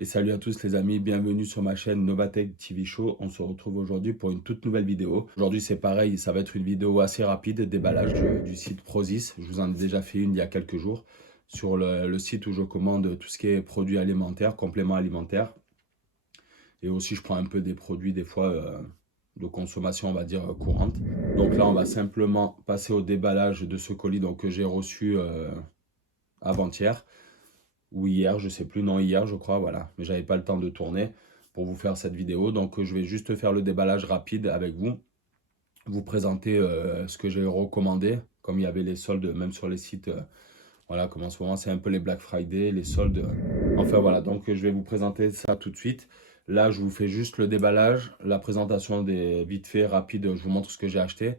Et salut à tous les amis, bienvenue sur ma chaîne Novatech TV Show. On se retrouve aujourd'hui pour une toute nouvelle vidéo. Aujourd'hui c'est pareil, ça va être une vidéo assez rapide, déballage du site Prozis. Je vous en ai déjà fait une il y a quelques jours sur le site où je commande tout ce qui est produits alimentaires, compléments alimentaires. Et aussi je prends un peu des produits des fois de consommation on va dire courante. Donc là on va simplement passer au déballage de ce colis donc, que j'ai reçu avant-hier. Ou hier, je sais plus, non hier je crois, voilà. Mais j'avais pas le temps de tourner pour vous faire cette vidéo. Donc je vais juste faire le déballage rapide avec vous présenter ce que j'ai recommandé. Comme il y avait les soldes, même sur les sites, voilà, comme en ce moment c'est un peu les Black Friday, les soldes. Enfin voilà, donc je vais vous présenter ça tout de suite. Là, je vous fais juste le déballage, la présentation des vite fait, rapide, je vous montre ce que j'ai acheté.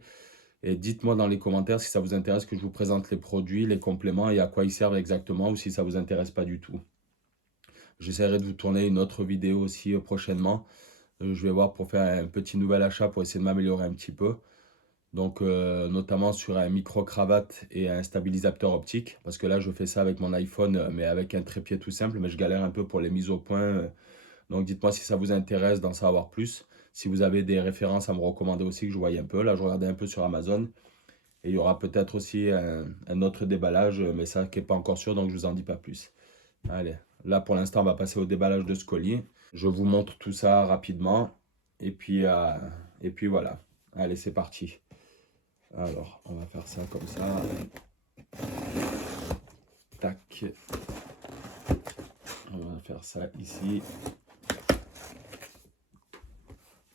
Et dites-moi dans les commentaires si ça vous intéresse que je vous présente les produits, les compléments et à quoi ils servent exactement ou si ça vous intéresse pas du tout. J'essaierai de vous tourner une autre vidéo aussi prochainement. Je vais voir pour faire un petit nouvel achat pour essayer de m'améliorer un petit peu. Donc notamment sur un micro-cravate et un stabilisateur optique. Parce que là je fais ça avec mon iPhone mais avec un trépied tout simple. Mais je galère un peu pour les mises au point. Donc dites-moi si ça vous intéresse d'en savoir plus. Si vous avez des références à me recommander aussi que je voyais un peu. Là je regardais un peu sur Amazon. Et il y aura peut-être aussi un autre déballage. Mais ça qui n'est pas encore sûr donc je vous en dis pas plus. Allez, là pour l'instant, on va passer au déballage de ce colis. Je vous montre tout ça rapidement. Et puis voilà. Allez, c'est parti. Alors, on va faire ça comme ça. Tac. On va faire ça ici.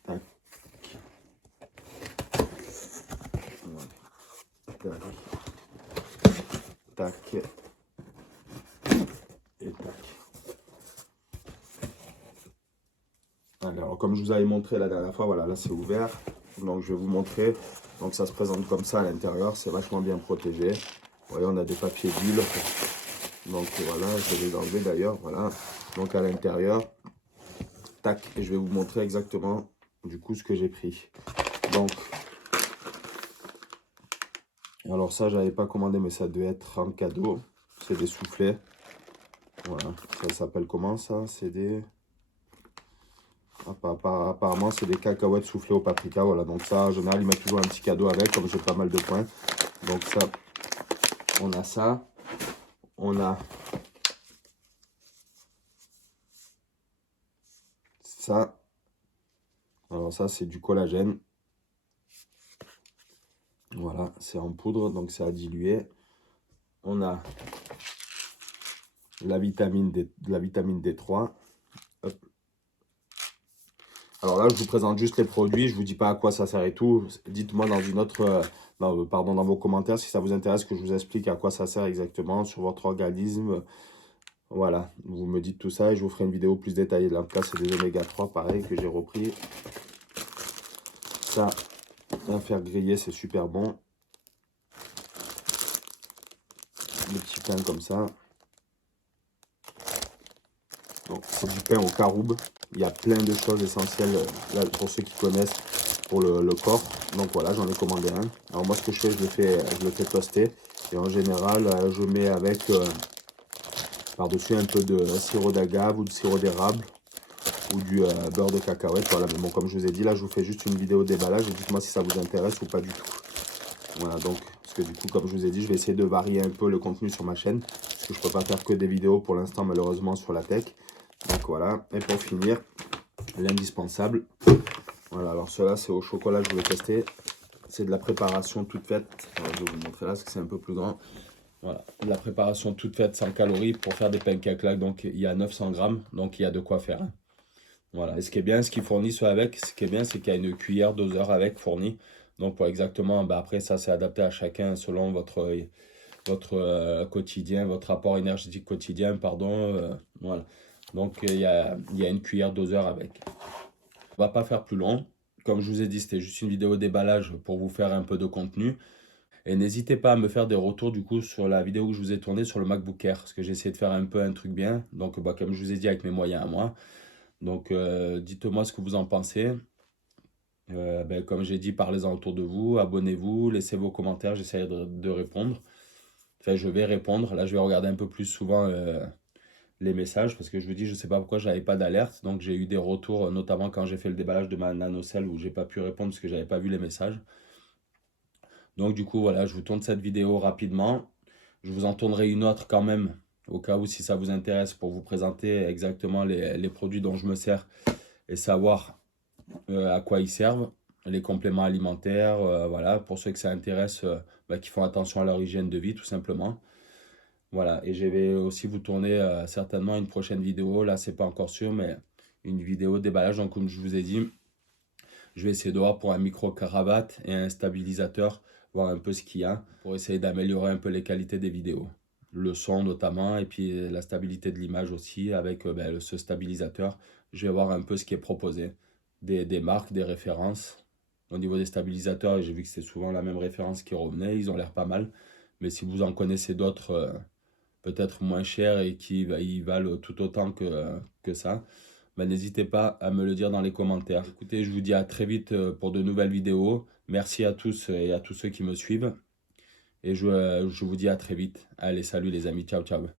Tac. Voilà. Tac. Tac. Et tac. Alors, comme je vous avais montré la dernière fois, voilà, là c'est ouvert. Donc, je vais vous montrer. Donc, ça se présente comme ça à l'intérieur. C'est vachement bien protégé. Vous voyez, on a des papiers d'huile. Donc, voilà, je vais les enlever d'ailleurs. Voilà. Donc, à l'intérieur, tac. Et je vais vous montrer exactement, du coup, ce que j'ai pris. Donc, alors ça, j'avais pas commandé, mais ça devait être en cadeau. C'est des soufflets. Voilà. Ça s'appelle comment ça? C'est des... Apparemment, c'est des cacahuètes soufflées au paprika. Voilà, donc ça, en général, ils mettent toujours un petit cadeau avec, comme j'ai pas mal de points. Donc ça, on a ça. On a ça. Alors ça, c'est du collagène. Voilà, c'est en poudre, donc c'est à diluer. On a la vitamine D3. Hop. Alors là, je vous présente juste les produits, je ne vous dis pas à quoi ça sert et tout. Dites-moi dans une autre, dans vos commentaires si ça vous intéresse que je vous explique à quoi ça sert exactement sur votre organisme. Voilà, vous me dites tout ça et je vous ferai une vidéo plus détaillée. Là, en tout cas, c'est des oméga 3, pareil, que j'ai repris. Ça, à faire griller, c'est super bon. Le petit pain comme ça. Donc, c'est du pain au caroube. Il y a plein de choses essentielles là, pour ceux qui connaissent pour le corps. Donc voilà, j'en ai commandé un. Alors moi, ce que je fais, je le fais toaster. Et en général, je mets avec par-dessus un peu de sirop d'agave ou de sirop d'érable ou du beurre de cacahuète. Voilà, mais bon, comme je vous ai dit, là, je vous fais juste une vidéo déballage. Et dites-moi si ça vous intéresse ou pas du tout. Voilà, donc, parce que du coup, comme je vous ai dit, je vais essayer de varier un peu le contenu sur ma chaîne. Parce que je ne peux pas faire que des vidéos pour l'instant, malheureusement, sur la tech. Donc voilà, et pour finir, l'indispensable. Voilà, alors cela c'est au chocolat que je vais tester. C'est de la préparation toute faite. Alors, je vais vous montrer là parce que c'est un peu plus grand. Voilà, de la préparation toute faite sans calories pour faire des pancakes là. Donc il y a 900 grammes, donc il y a de quoi faire. Voilà, et ce qui est bien, ce qu'ils fournissent avec, ce qui est bien, c'est qu'il y a une cuillère doseur avec fournie. Donc pour exactement, après ça c'est adapté à chacun selon votre quotidien, votre apport énergétique quotidien, pardon. Voilà. Donc il y a une cuillère doseur avec. On va pas faire plus long. Comme je vous ai dit, c'était juste une vidéo déballage pour vous faire un peu de contenu. Et n'hésitez pas à me faire des retours du coup sur la vidéo que je vous ai tournée sur le MacBook Air. Parce que j'ai essayé de faire un peu un truc bien. Donc comme je vous ai dit avec mes moyens à moi. Donc dites-moi ce que vous en pensez. Comme j'ai dit, parlez-en autour de vous. Abonnez-vous, laissez vos commentaires. J'essaierai de répondre. Enfin, je vais répondre. Là, je vais regarder un peu plus souvent les messages parce que je vous dis, je sais pas pourquoi j'avais pas d'alerte. Donc j'ai eu des retours, notamment quand j'ai fait le déballage de ma nanocelle où j'ai pas pu répondre parce que j'avais pas vu les messages. Donc du coup, voilà, je vous tourne cette vidéo rapidement. Je vous en tournerai une autre quand même, au cas où si ça vous intéresse, pour vous présenter exactement les produits dont je me sers et savoir à quoi ils servent, les compléments alimentaires, voilà, pour ceux que ça intéresse, qui font attention à leur hygiène de vie tout simplement. Voilà, et je vais aussi vous tourner certainement une prochaine vidéo, là c'est pas encore sûr, mais une vidéo de déballage, donc comme je vous ai dit, je vais essayer de voir pour un micro-cravate et un stabilisateur, voir un peu ce qu'il y a, pour essayer d'améliorer un peu les qualités des vidéos. Le son notamment, et puis la stabilité de l'image aussi, avec ce stabilisateur. Je vais voir un peu ce qui est proposé, des marques, des références. Au niveau des stabilisateurs, j'ai vu que c'est souvent la même référence qui revenait, ils ont l'air pas mal. Mais si vous en connaissez d'autres, peut-être moins chers et qui ils valent tout autant que ça, n'hésitez pas à me le dire dans les commentaires. Écoutez, je vous dis à très vite pour de nouvelles vidéos. Merci à tous et à tous ceux qui me suivent. Et je vous dis à très vite. Allez, salut les amis, ciao ciao.